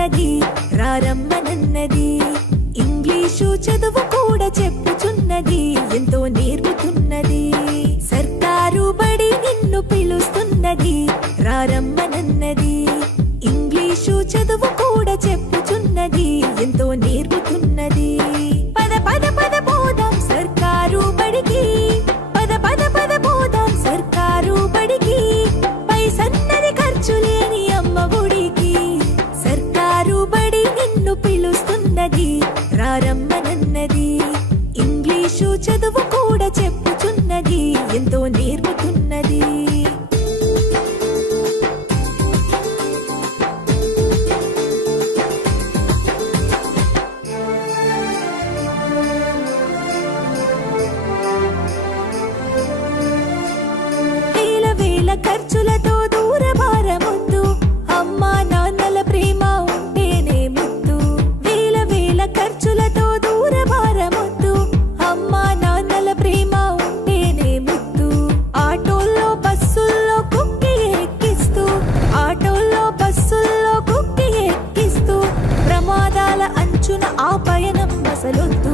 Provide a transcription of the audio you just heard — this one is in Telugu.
పిలుస్తున్నది రారమ్మనన్నది. ఇంగ్లీషు చదువు కూడా చెప్పుచున్నది ఎంతో నేర్పుతున్నది. సర్కారు బడి నిన్ను పిలుస్తున్నది రారమ్మనన్నది. ఇంగ్లీషు చదువు కూడా చెప్పుచున్నది ఎంతో నేర్పుతున్నది. పద పద పద పోదాం సర్కారు బడికి, పద పద పద పోదాం సర్కారు బడికి. పైసన్నది ఖర్చు లేని అమ్మ ఒడికి. సర్కారు బడి నిన్ను పిలుస్తున్నది రారమ్మనన్నది. ఇంగ్లీషు చదువు కూడా చెప్పుచున్నది ఎంతో నేర్పుతున్నది. ఖర్చులతో దూరభారమొద్దు, అమ్మా నాన్నల ప్రేమ ఉంటేనే ముద్దు. వేల వేల ఖర్చులతో దూరభారమొద్దు, అమ్మా నాన్నల ప్రేమ ఉంటేనే ముద్దు. ఆటోల్లో బస్సుల్లో కుక్కి ఎక్కిస్తూ, ఆటోల్లో బస్సుల్లో కుక్కి ఎక్కిస్తూ, ప్రమాదాల అంచున ఆ పయనం అసలొద్దు.